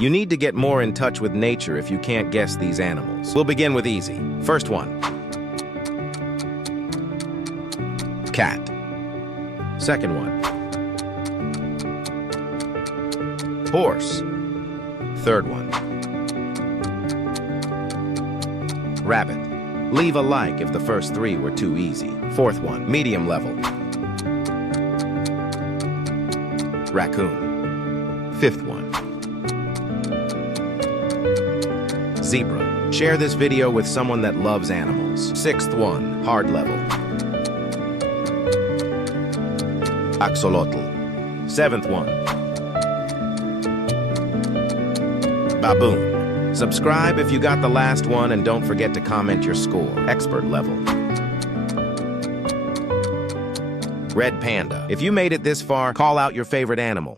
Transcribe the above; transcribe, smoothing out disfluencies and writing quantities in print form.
You need to get more in touch with nature if you can't guess these animals. We'll begin with easy. First one. Cat. Second one. Horse. Third one. Rabbit. Leave a like if the first three were too easy. Fourth one, medium level. Raccoon. Fifth one. Zebra. Share this video with someone that loves animals. Sixth one, hard level. Axolotl. Seventh one. Baboon. Subscribe if you got the last one, and don't forget to comment your score. Expert level. Red panda. If you made it this far, call out your favorite animal.